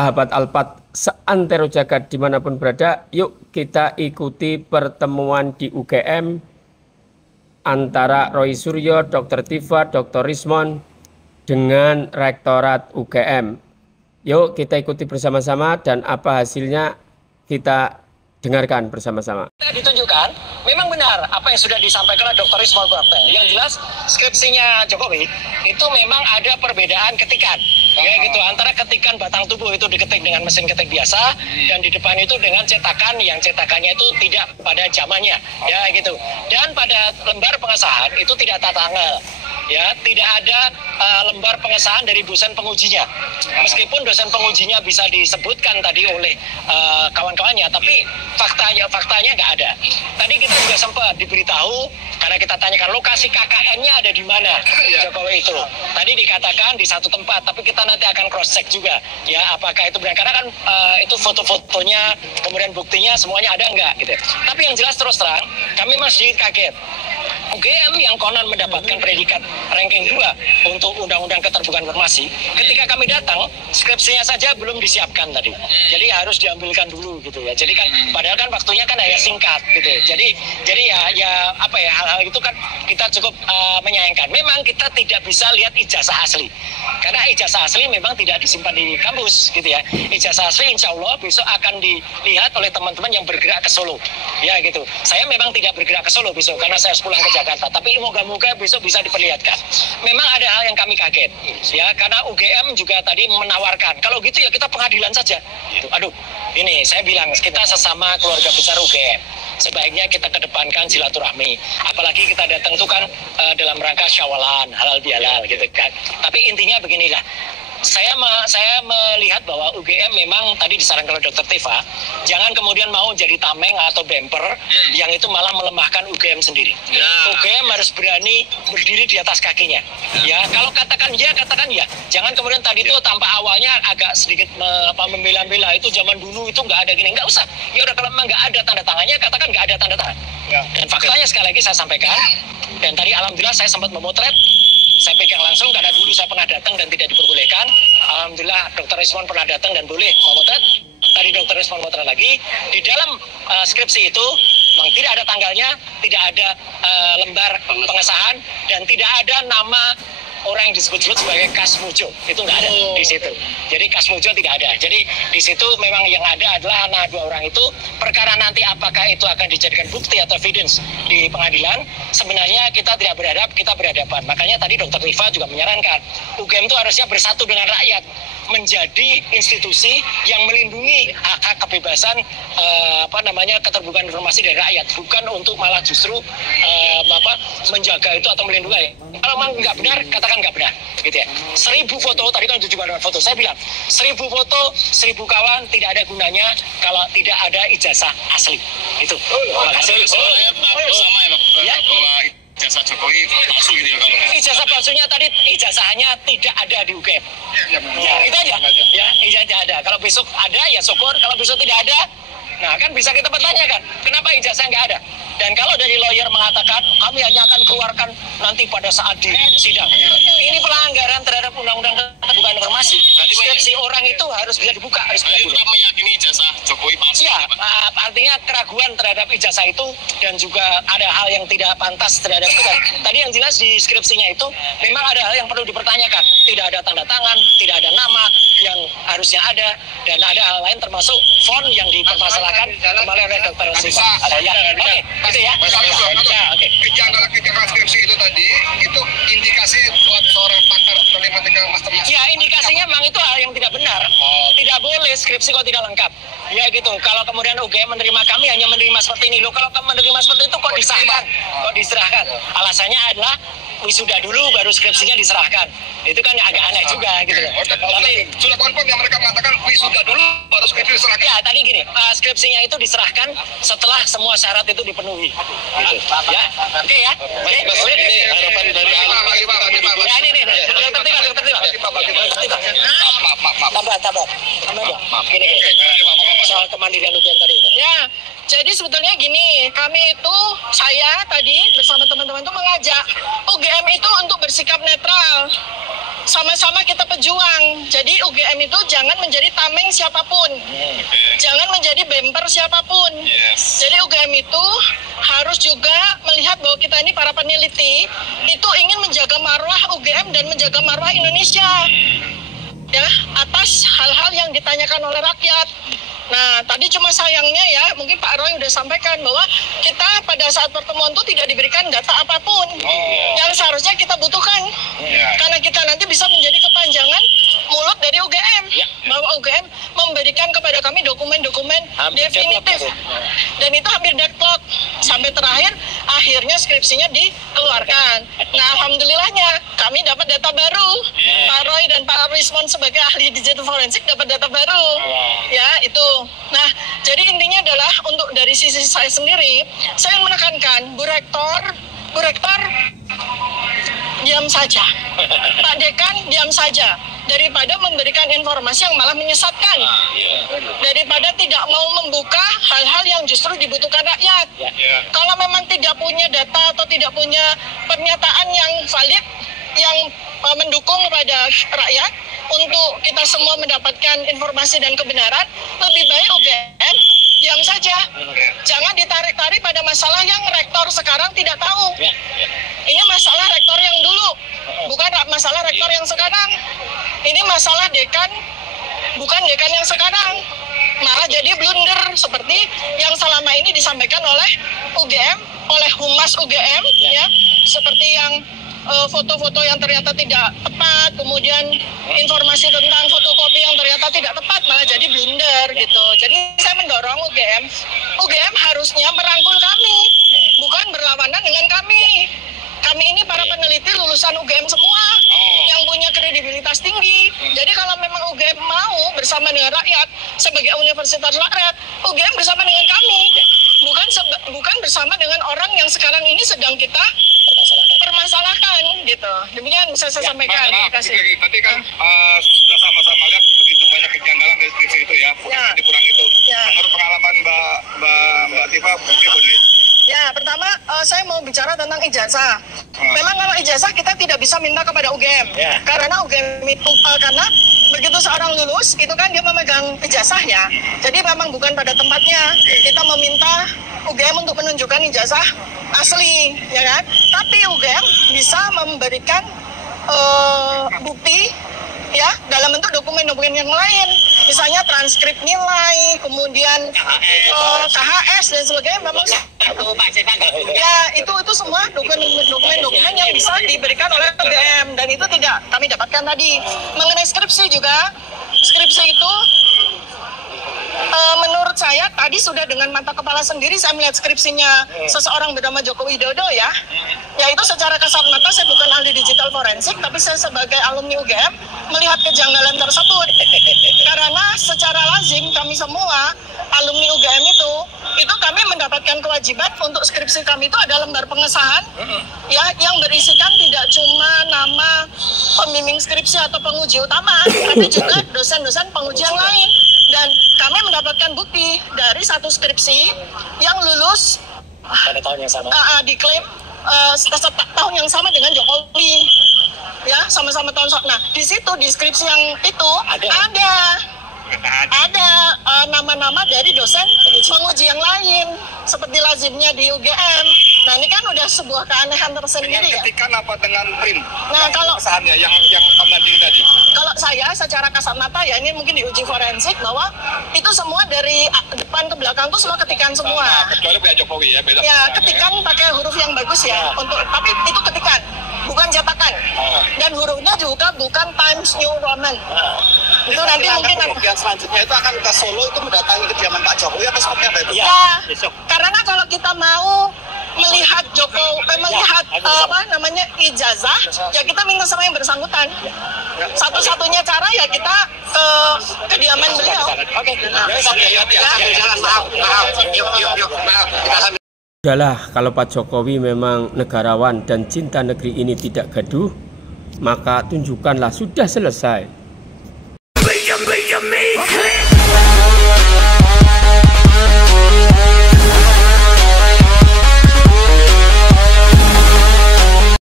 Sahabat Alpat seantero jagat dimanapun berada, yuk kita ikuti pertemuan di UGM antara Roy Suryo, Dr. Tifa, Dr. Rismon dengan Rektorat UGM. Yuk kita ikuti bersama-sama dan apa hasilnya kita dengarkan bersama-sama. Ditunjukkan, memang benar apa yang sudah disampaikan oleh Dr. Rismon Barte. Yang jelas skripsinya Jokowi itu memang ada perbedaan ketikan. Ya gitu, antara ketikan batang tubuh itu diketik dengan mesin ketik biasa dan di depan itu dengan cetakan yang cetakannya itu tidak pada zamannya, ya gitu. Dan pada lembar pengesahan itu tidak tata tanggal, ya tidak ada lembar pengesahan dari dosen pengujinya. Meskipun dosen pengujinya bisa disebutkan tadi oleh kawan-kawannya, tapi faktanya nggak ada. Tadi kita juga sempat diberitahu karena kita tanyakan lokasi KKN-nya ada di mana Jokowi itu. Tadi dikatakan di satu tempat, tapi kita nanti akan cross check juga ya apakah itu benar, karena kan itu foto-fotonya kemudian buktinya semuanya ada enggak gitu. Tapi yang jelas terus terang kami masih kaget. UGM yang konon mendapatkan predikat ranking 2 untuk Undang-Undang Keterbukaan Informasi, ketika kami datang skripsinya saja belum disiapkan tadi. Jadi harus diambilkan dulu gitu ya. Jadi kan padahal kan waktunya kan hanya singkat gitu. Jadi ya apa ya, hal-hal itu kan kita cukup menyayangkan. Memang kita tidak bisa lihat ijazah asli. Karena ijazah asli memang tidak disimpan di kampus gitu ya. Ijazah asli insya Allah besok akan dilihat oleh teman-teman yang bergerak ke Solo. Ya gitu. Saya memang tidak bergerak ke Solo besok karena saya harus pulang ke Jakarta. Tapi moga-moga besok bisa diperlihatkan. Memang ada hal yang kami kaget. Ya, karena UGM juga tadi menawarkan. Kalau gitu ya kita pengadilan saja. Aduh, ini saya bilang kita sesama keluarga besar UGM. Sebaiknya kita kedepankan silaturahmi. Apalagi kita datang itu kan dalam rangka syawalan, halal bihalal gitu kan. Tapi intinya beginilah. Saya melihat bahwa UGM memang tadi disarankan oleh Dr. Tifa, jangan kemudian mau jadi tameng atau bemper yang itu malah melemahkan UGM sendiri. UGM harus berani berdiri di atas kakinya. Ya, kalau katakan ya, katakan ya. Jangan kemudian tadi itu tanpa awalnya agak sedikit membela-bela itu zaman dulu itu nggak ada gini, nggak usah. Ya udah kalau memang nggak ada tanda tangannya, katakan nggak ada tanda tangan. Dan faktanya sekali lagi saya sampaikan. Dan tadi alhamdulillah saya sempat memotret. Saya pegang langsung karena dulu saya pernah datang dan tidak diperbolehkan. Alhamdulillah Dr. Rismon pernah datang dan boleh memotret. Tadi Dr. Rismon memotret lagi. Di dalam skripsi itu memang tidak ada tanggalnya, tidak ada lembar pengesahan, dan tidak ada nama orang yang disebut-sebut sebagai Kasmujo. Itu nggak ada di situ. Jadi Kasmujo tidak ada. Jadi di situ memang yang ada adalah anak dua orang itu. Perkara nanti apakah itu akan dijadikan bukti atau evidence di pengadilan, sebenarnya kita tidak beradab, kita berhadapan. Makanya tadi Dr. Tifa juga menyarankan UGM itu harusnya bersatu dengan rakyat, menjadi institusi yang melindungi hak-hak kebebasan keterbukaan informasi dari rakyat, bukan untuk malah justru menjaga itu atau melindungi. Kalau memang nggak benar, katakan nggak benar, gitu ya. 1000 foto, tadi kan 7 foto, saya bilang 1000 foto, 1000 kawan tidak ada gunanya kalau tidak ada ijazah asli. Itu. Makasih. Saya sama ya, Pak. Ya. Bahwa ijazah Jokowi palsu gitu ya kalau. Ijazah palsunya tadi ijazahnya tidak ada di UGM. Ya, itu aja. Ya, ijazah tidak ada. Kalau besok ada ya syukur, kalau besok tidak ada, nah kan bisa kita pertanyakan, kenapa ijazah nggak ada? Dan kalau dari lawyer mengatakan kami hanya akan keluarkan nanti pada saat di sidang, ini pelanggaran terhadap Undang-Undang Keterbukaan Informasi. Skripsi orang itu harus bisa dibuka, harus bisa dibuka. Tetap meyakini ijazah Jokowi palsu. Ya, artinya keraguan terhadap ijazah itu dan juga ada hal yang tidak pantas terhadap itu. Tadi yang jelas di skripsinya itu memang ada hal yang perlu dipertanyakan. Tidak ada tanda tangan, tidak ada nama yang harusnya ada, dan ada hal lain termasuk font yang dipermasalahkan kembali oleh Dr. Rismon. Oke, itu ya. Oke. Kejanggalan skripsi itu tadi itu indikasi buat seorang pakar matematika master. Ya, indikasinya memang itu hal yang tidak benar. Tidak boleh skripsi kok tidak lengkap. Ya gitu. Kalau kemudian UGM menerima kami hanya menerima seperti ini. Loh, kalau kamu menerima seperti itu kok disahkan? Kok diserahkan? Alasannya adalah wisuda dulu baru skripsinya diserahkan. Itu kan agak aneh juga gitu loh. Tapi sudah konfirm yang mereka mengatakan wisuda dulu baru skripsi diserahkan. Ya, tadi gini, skripsinya itu diserahkan setelah semua syarat itu dipenuhi. Gitu. Ya, oke ya. Oke, Ini harapan dari ya ini tambah. Gini. Soal kemandirian UGM tadi itu. Ya, Jadi sebetulnya gini, saya tadi bersama teman-teman itu mengajak UGM itu untuk bersikap netral. Sama-sama kita pejuang. Jadi UGM itu jangan menjadi tameng siapapun. Jangan menjadi bemper siapapun. Jadi UGM itu harus juga melihat bahwa kita ini para peneliti itu ingin menjaga marwah UGM dan menjaga marwah Indonesia. Ya, atas hal-hal yang ditanyakan oleh rakyat. Nah, tadi cuma sayangnya ya, mungkin Pak Roy udah sampaikan bahwa kita pada saat pertemuan itu tidak diberikan data apapun yang seharusnya kita butuhkan. Karena kita nanti bisa menjadi kepanjangan mulut dari UGM. Bahwa UGM memberikan kepada kami dokumen-dokumen definitif. Dan itu hampir deadlock. Sampai terakhir, akhirnya skripsinya dikeluarkan. Nah, alhamdulillahnya kami dapat data baru. Pak Roy dan Pak Rismon sebagai ahli digital forensik dapat data baru. Ya, itu. Nah, jadi intinya adalah untuk dari sisi saya sendiri, saya menekankan Bu Rektor diam saja. Pak Dekan diam saja. Daripada memberikan informasi yang malah menyesatkan. Daripada tidak mau membuka hal-hal yang justru dibutuhkan rakyat. Kalau memang tidak punya data atau tidak punya pernyataan yang valid, yang mendukung kepada rakyat, untuk kita semua mendapatkan informasi dan kebenaran, lebih baik UGM diam saja. Jangan ditarik-tarik pada masalah yang rektor sekarang tidak tahu. Ini masalah rektor yang dulu, bukan masalah rektor yang sekarang. Ini masalah dekan, bukan dekan yang sekarang. Malah jadi blunder seperti yang selama ini disampaikan oleh UGM, oleh Humas UGM, ya, seperti yang foto-foto yang ternyata tidak tepat, kemudian informasi tentang fotokopi yang ternyata tidak tepat, malah jadi blunder gitu. Jadi saya mendorong UGM harusnya merangkul kami, bukan berlawanan dengan kami. Kami ini para peneliti lulusan UGM semua yang punya kredibilitas tinggi. Jadi kalau memang UGM mau bersama dengan rakyat sebagai universitas rakyat, UGM bersama dengan kami, bukan bersama dengan orang yang sekarang ini sedang kita permasalahkan gitu. Demikian bisa saya sampaikan. Terima kasih. Tadi kan sudah sama-sama lihat begitu banyak kejanggalan dari skripsi itu ya, dikurang itu. Menurut pengalaman Mbak Tifa, bagaimana? Ya, pertama saya mau bicara tentang ijazah. Memang kalau ijazah kita tidak bisa minta kepada UGM, karena UGM itu karena begitu seorang lulus itu kan dia memegang ijazah ya. Jadi memang bukan pada tempatnya kita meminta UGM untuk menunjukkan ijazah asli, ya kan? Tapi UGM bisa memberikan bukti ya dalam bentuk dokumen-dokumen yang lain, misalnya transkrip nilai, kemudian KHS dan sebagainya. Memang ya itu semua dokumen-dokumen yang bisa diberikan oleh UGM, dan itu tidak kami dapatkan tadi. Mengenai skripsi juga, skripsi itu menurut saya tadi sudah dengan mata kepala sendiri saya melihat skripsinya seseorang bernama Joko Widodo ya. Yaitu secara kasat mata, saya bukan ahli digital forensik, tapi saya sebagai alumni UGM melihat kejanggalan tersebut. Karena secara lazim kami semua alumni UGM itu kami mendapatkan kewajiban untuk skripsi kami itu ada lembar pengesahan ya, yang berisikan tidak cuma nama pembimbing skripsi atau penguji utama, tapi juga dosen-dosen penguji yang lain. Dan kami mendapatkan bukti dari satu skripsi yang lulus pada tahun yang sama, diklaim tahun yang sama dengan Jokowi, ya, sama-sama tahun. Nah, di situ di skripsi yang itu ada nama-nama dari dosen penguji yang lain seperti lazimnya di UGM. Nah, ini kan udah sebuah keanehan tersendiri ya. Ketikan apa dengan print? Nah, kalau kesannya yang pembanding tadi. Kalau saya secara kasat mata ya, ini mungkin diuji forensik bahwa itu semua dari depan ke belakang tuh semua ketikan semua. Kecuali Pak Jokowi ya, beda. Ya, ketikan pakai huruf yang bagus ya. Tapi itu ketikan, bukan cetakan. Dan hurufnya juga bukan Times New Roman. Itu nanti mungkin yang selanjutnya itu akan ke Solo itu mendatangi kediaman Pak Jokowi atau seperti apa itu? Ya, karena kalau kita mau melihat melihat ijazah, ya kita minta sama yang bersangkutan. Satu-satunya cara ya kita ke kediaman beliau. Oke. Udahlah, kalau Pak Jokowi memang negarawan dan cinta negeri ini tidak gaduh, maka tunjukkanlah, sudah selesai.